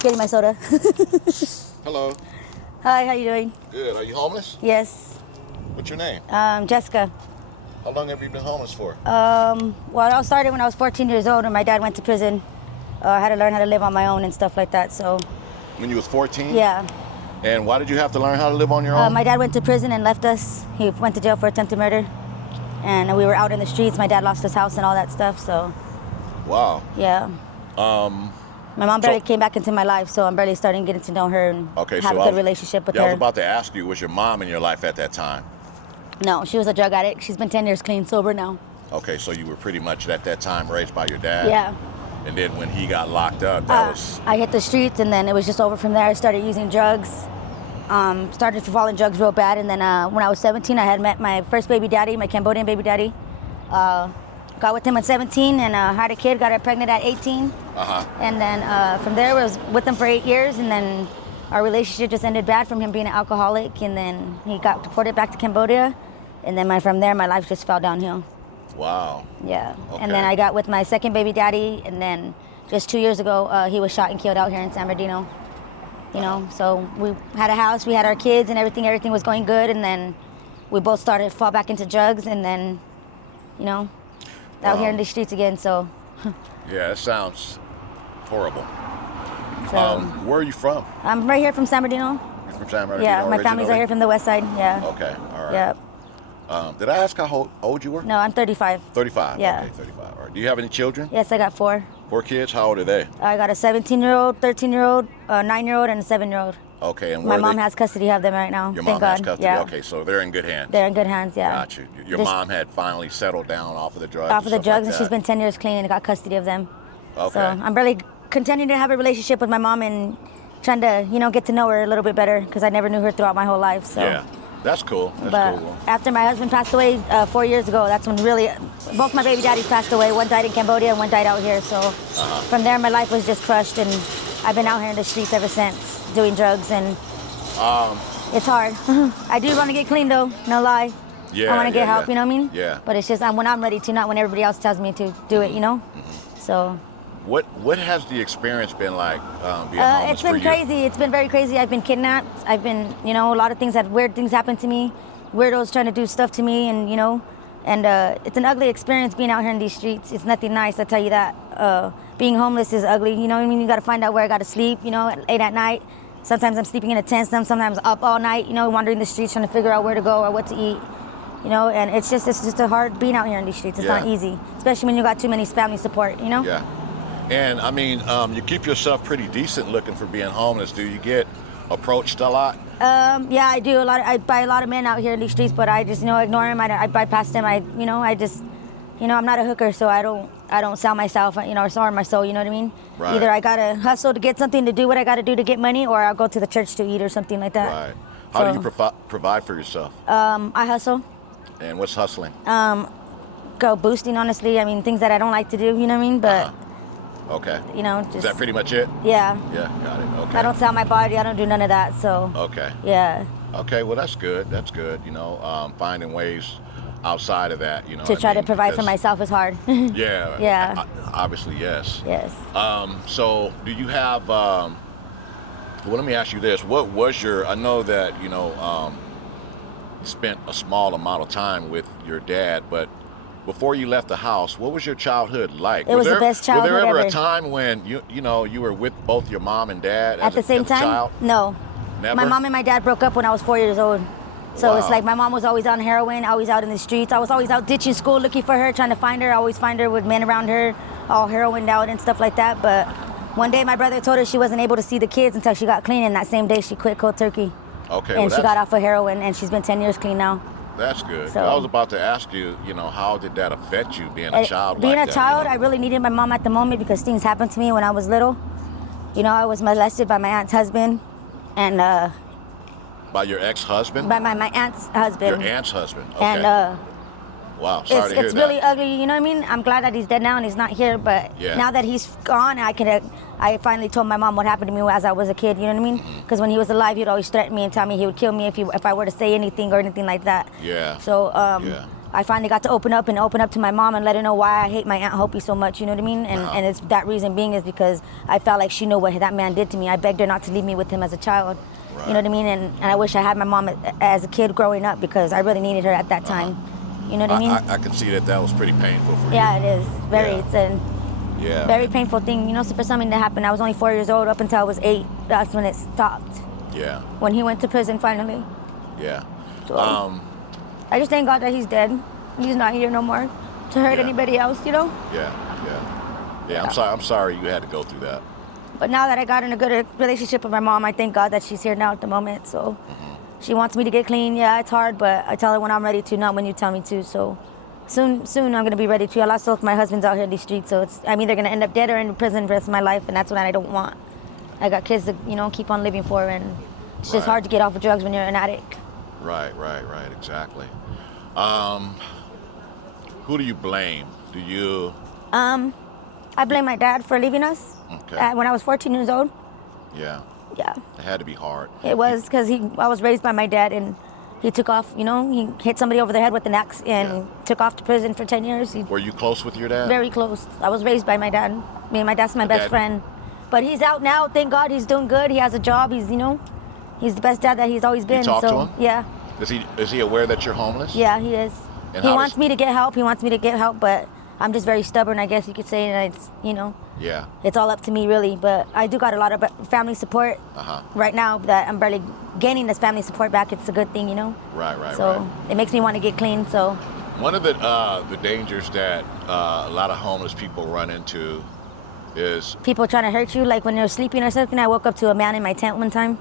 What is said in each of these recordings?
Getting my soda. Hello. Hi, how you doing? Good. Are you homeless? Yes. What's your name? Jessica. How long have you been homeless for? Well, I started when I was 14 years old, and my dad went to prison. I had to learn how to live on my own and stuff like that. So. When you was 14? Yeah. And why did you have to learn how to live on your own? My dad went to prison and left us. He went to jail for attempted murder, and we were out in the streets. My dad lost his house and all that stuff. So. Wow. Yeah. My mom barely came back into my life, so I'm barely starting getting to know her and have a good relationship with her. I was about to ask you, was your mom in your life at that time? No, she was a drug addict. She's been 10 years clean, sober now. Okay, so you were pretty much at that time raised by your dad? Yeah. And then when he got locked up, I hit the streets, and then it was just over from there. I started using drugs, started to fall in drugs real bad, and then when I was 17, I had met my first baby daddy, my Cambodian baby daddy. Got with him at 17 and had a kid, got her pregnant at 18. And then from there, I was with him for 8 years, and then our relationship just ended bad from him being an alcoholic, and then he got deported back to Cambodia, and then from there, my life just fell downhill. Wow. Yeah. Okay. And then I got with my second baby daddy, and then just 2 years ago, he was shot and killed out here in San Bernardino. You know, so we had a house, we had our kids, and everything was going good, and then we both started to fall back into drugs, and then, you know, out here in the streets again, so. Yeah, it sounds horrible. So, where are you from? I'm right here from San Bernardino. You're from San Bernardino? Yeah, my family's right here from the west side, yeah. Okay, all right. Yeah. Did I ask how old you were? No, I'm 35. 35? Yeah. Okay, 35. All right. Do you have any children? Yes, I got 4. 4 kids? How old are they? I got a 17-year-old, 13-year-old, a 9-year-old, and a 7-year-old. Okay, and my mom has custody of them right now. Your Thank mom has God. custody? Yeah. Okay, so they're in good hands. They're in good hands, yeah. Got you. Your mom had finally settled down off of the drugs. Off of the drugs, like and she's been 10 years clean and got custody of them. Okay. So I'm really continuing to have a relationship with my mom and trying to, you know, get to know her a little bit better, because I never knew her throughout my whole life. So. Yeah, that's cool. But after my husband passed away 4 years ago, that's when really both my baby daddies passed away. One died in Cambodia and one died out here. So from there, my life was just crushed, and I've been out here in the streets ever since, doing drugs, and it's hard. I do want to get clean, though, no lie. Yeah, I want to get help, you know what I mean? Yeah. But it's just when I'm ready to, not when everybody else tells me to do it, you know? So. What has the experience been like being homeless It's been for you? crazy. It's been very crazy. I've been kidnapped. I've been, you know, a lot of weird things happen to me. Weirdos trying to do stuff to me, and, you know, and it's an ugly experience being out here in these streets. It's nothing nice, I tell you that. Being homeless is ugly, you know what I mean? You got to find out where I got to sleep, you know, late at night. Sometimes I'm sleeping in a tent, sometimes up all night, you know, wandering the streets trying to figure out where to go or what to eat. You know, and it's just a hard being out here in these streets. It's not easy, especially when you got too many family support, you know? Yeah. And I mean, you keep yourself pretty decent looking for being homeless. Do you get approached a lot? Yeah, I do. I buy a lot of men out here in these streets, but I just, you know, ignore them. I bypass them. I'm not a hooker, so I don't sell myself, you know, or sell my soul, you know what I mean? Right. Either I gotta hustle to get something to do what I gotta do to get money, or I'll go to the church to eat or something like that. Right. How do you provide for yourself? I hustle. And what's hustling? Go boosting, honestly. I mean, things that I don't like to do, you know what I mean? But, okay. You know, just... Is that pretty much it? Yeah. Yeah, got it. Okay. I don't sell my body. I don't do none of that, so... Okay. Yeah. Okay, well, that's good. That's good, you know, finding ways outside of that, you know. To try to provide for myself is hard. Yeah. Yeah. Obviously, yes. Yes. So do you have, well, let me ask you this. What was I know that, you know, you spent a small amount of time with your dad, but before you left the house, what was your childhood like? It was the best childhood ever. Was there ever ever. a time when, you know, you were with both your mom and dad at the same time? child? No. Never? My mom and my dad broke up when I was 4 years old. So It's like my mom was always on heroin, always out in the streets. I was always out ditching school looking for her, trying to find her. I always find her with men around her, all heroined out and stuff like that. But one day my brother told her she wasn't able to see the kids until she got clean, and that same day she quit cold turkey. Okay. And she got off of heroin, and she's been 10 years clean now. That's good. So, I was about to ask you, you know, how did that affect you being a child? Being like a child, you know? I really needed my mom at the moment because things happened to me when I was little. You know, I was molested by my aunt's husband, and by your ex-husband? by my aunt's husband. Your aunt's husband. Okay. And wow, sorry to hear it's that. really ugly, you know what I mean? I'm glad that he's dead now and he's not here, but now that he's gone, I finally told my mom what happened to me as I was a kid, you know what I mean? Because when he was alive, he'd always threaten me and tell me he would kill me if I were to say anything or anything like that. Yeah. So I finally got to open up to my mom and let her know why I hate my Aunt Hopi so much, you know what I mean? And it's that reason being is because I felt like she knew what that man did to me. I begged her not to leave me with him as a child, you know what I mean? And I wish I had my mom as a kid growing up because I really needed her at that time, you know what I mean? I can see that was pretty painful for you. Yeah, it is. Very, it's a yeah, very painful thing, you know, so for something to happen, I was only 4 years old up until I was 8, that's when it stopped. Yeah. When he went to prison finally. Yeah. So, I just thank God that he's dead. He's not here no more to hurt anybody else, you know? Yeah. I'm sorry you had to go through that. But now that I got in a good relationship with my mom, I thank God that she's here now at the moment. So she wants me to get clean. Yeah, it's hard, but I tell her when I'm ready to, not when you tell me to. So soon I'm going to be ready to. I lost both my husbands out here in these streets, so I'm either going to end up dead or in prison for the rest of my life, and that's what I don't want. I got kids to, you know, keep on living for, and it's just hard to get off of drugs when you're an addict. Right, exactly. Who do you blame? Do you? I blame my dad for leaving us when I was 14 years old. Yeah. Yeah. It had to be hard. It was because I was raised by my dad, and he took off, you know, he hit somebody over the head with an axe and took off to prison for 10 years. Were you close with your dad? Very close. I was raised by my dad. Me and my dad's my best friend. But he's out now, thank God. He's doing good. He has a job. He's, you know, he's the best dad that he's always been. You talk to him? Yeah. Is he aware that you're homeless? Yeah, he is. And he wants me to get help. But I'm just very stubborn, I guess you could say, and it's, you know. Yeah. It's all up to me, really. But I do got a lot of family support right now that I'm barely gaining this family support back. It's a good thing, you know. Right. So it makes me want to get clean. So one of the dangers that a lot of homeless people run into is people trying to hurt you. Like when you're sleeping or something. I woke up to a man in my tent one time,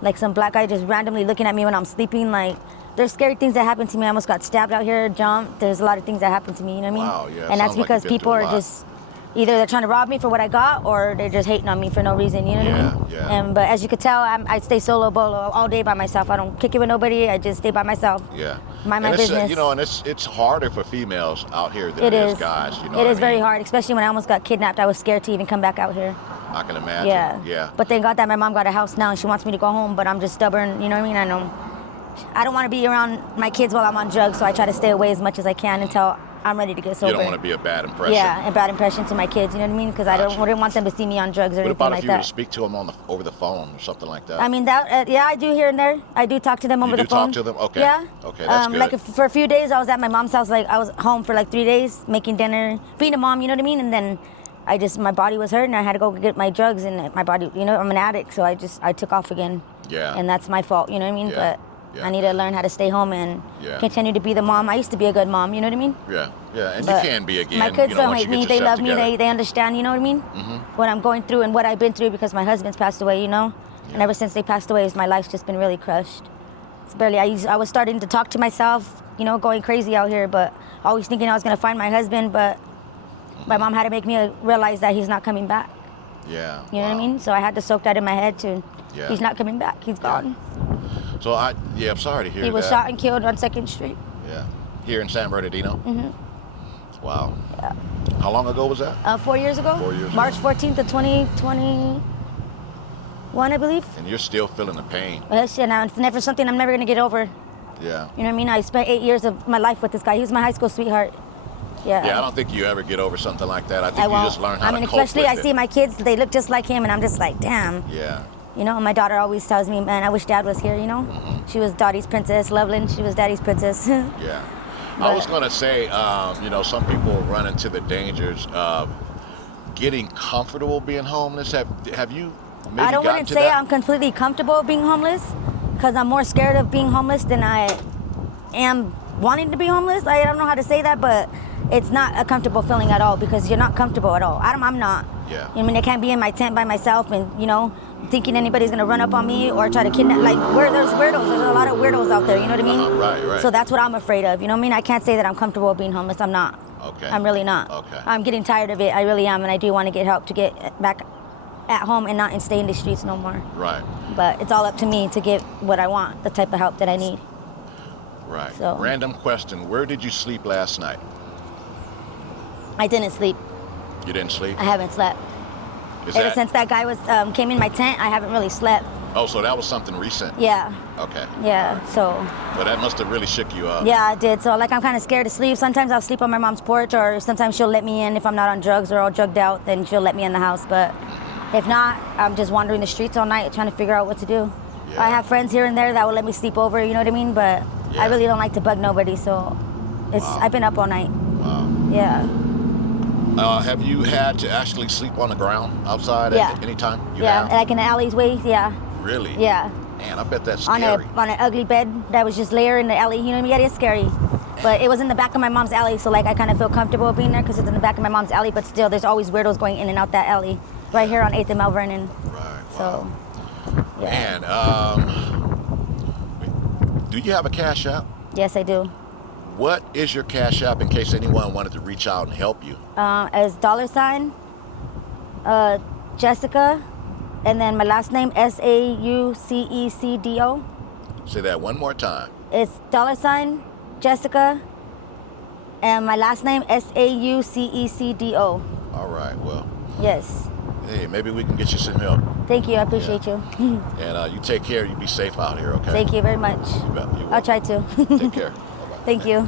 like some black guy just randomly looking at me when I'm sleeping. Like there's scary things that happen to me. I almost got stabbed out here, jumped. There's a lot of things that happen to me. You know what I mean? Wow. Yeah. And that's because people are just. Either they're trying to rob me for what I got, or they're just hating on me for no reason. You know what I mean? Yeah. But as you could tell, I stay solo bolo all day by myself. I don't kick it with nobody. I just stay by myself. Yeah. Mind my business. You know, and it's harder for females out here than it is guys. You know, it is very hard, especially when I almost got kidnapped. I was scared to even come back out here. I can imagine. Yeah. But thank God that my mom got a house now, and she wants me to go home. But I'm just stubborn. You know what I mean? I don't want to be around my kids while I'm on drugs, so I try to stay away as much as I can until I'm ready to get sober. You don't want to be a bad impression. Yeah, a bad impression to my kids, you know what I mean? Because I wouldn't want them to see me on drugs or anything like that. What about if you were to speak to them over the phone or something like that? I mean, I do here and there. I do talk to them over the phone. You do talk to them? Okay. Yeah. Okay, that's good. Like for a few days, I was at my mom's house. Like I was home for like 3 days, making dinner, being a mom, you know what I mean? And then my body was hurting. I had to go get my drugs, and my body, you know, I'm an addict, so I took off again. Yeah. And that's my fault, you know what I mean? Yeah. But I need to learn how to stay home and continue to be the mom. I used to be a good mom, you know what I mean? Yeah, and But you can be again. My kids don't hate me. They love me. Together. They understand, you know what I mean? What I'm going through and what I've been through because my husband's passed away, you know? Yeah. And ever since they passed away, my life's just been really crushed. It's barely, I was starting to talk to myself, you know, going crazy out here, but always thinking I was going to find my husband, but my mom had to make me realize that he's not coming back. Yeah. You know what I mean? So I had to soak that in my head too. Yeah. He's not coming back. He's gone. So I'm sorry to hear that. He was shot and killed on 2nd Street. Yeah. Here in San Bernardino? Wow. Yeah. How long ago was that? 4 years ago. 4 years March ago. 14th of 2021, I believe. And you're still feeling the pain. Yes, yeah, it's never something I'm never going to get over. Yeah. You know what I mean? I spent 8 years of my life with this guy. He was my high school sweetheart. Yeah. Yeah, I don't think you ever get over something like that. I think you just learn how to cope especially with I see my kids, they look just like him, and I'm just like, damn. Yeah. You know, my daughter always tells me, man, I wish Dad was here, you know? She was Daddy's princess. Loveland, she was Daddy's princess. Yeah. I was going to say, you know, some people run into the dangers of getting comfortable being homeless. Have you maybe I wouldn't say that? I'm completely comfortable being homeless, because I'm more scared of being homeless than I am wanting to be homeless. I don't know how to say that, but it's not a comfortable feeling at all, because you're not comfortable at all. I'm not. Yeah. I mean, I can't be in my tent by myself and, you know, thinking anybody's going to run up on me or try to kidnap. Like, there's weirdos. There's a lot of weirdos out there, you know what I mean? Right. So that's what I'm afraid of. You know what I mean? I can't say that I'm comfortable being homeless. I'm not. Okay. I'm really not. Okay. I'm getting tired of it. I really am, and I do want to get help to get back at home and not stay in the streets no more. Right. But it's all up to me to get what I want, the type of help that I need. Right. So. Random question. Where did you sleep last night? I didn't sleep. You didn't sleep? I haven't slept. Ever since that guy came in my tent, I haven't really slept. Oh, so that was something recent. Yeah. Okay. Yeah. So. But that must have really shook you up. Yeah, I did. So like I'm kind of scared to sleep. Sometimes I'll sleep on my mom's porch, or sometimes she'll let me in if I'm not on drugs or all drugged out. Then she'll let me in the house. But if not, I'm just wandering the streets all night trying to figure out what to do. Yeah. I have friends here and there that will let me sleep over. You know what I mean? But Yeah. I really don't like to bug nobody. So it's Wow. I've been up all night. Wow. Yeah. Have you had to actually sleep on the ground outside Yeah. at any time? You Yeah. have? Like in the alleyways. Yeah. Really? Yeah. Man, I bet that's On scary. an ugly bed that was just layer in the alley. You know what I mean? Yeah, it's scary. But it was in the back of my mom's alley, so like I kind of feel comfortable being there because it's in the back of my mom's alley. But still, there's always weirdos going in and out that alley, right here on 8th and Mount Vernon. Right. Wow. So, yeah. Man, do you have a Cash App? Yes, I do. What is your Cash App in case anyone wanted to reach out and help you? As $, Jessica, and then my last name SAUCECDO. Say that one more time. It's $, Jessica, and my last name SAUCECDO. All right. Well, Yes. hey, maybe we can get you some help. Thank you. I appreciate you. And you take care. You be safe out here, okay? Thank you very much. You bet. You're I'll try to. welcome. Take care. Bye-bye. Thank you.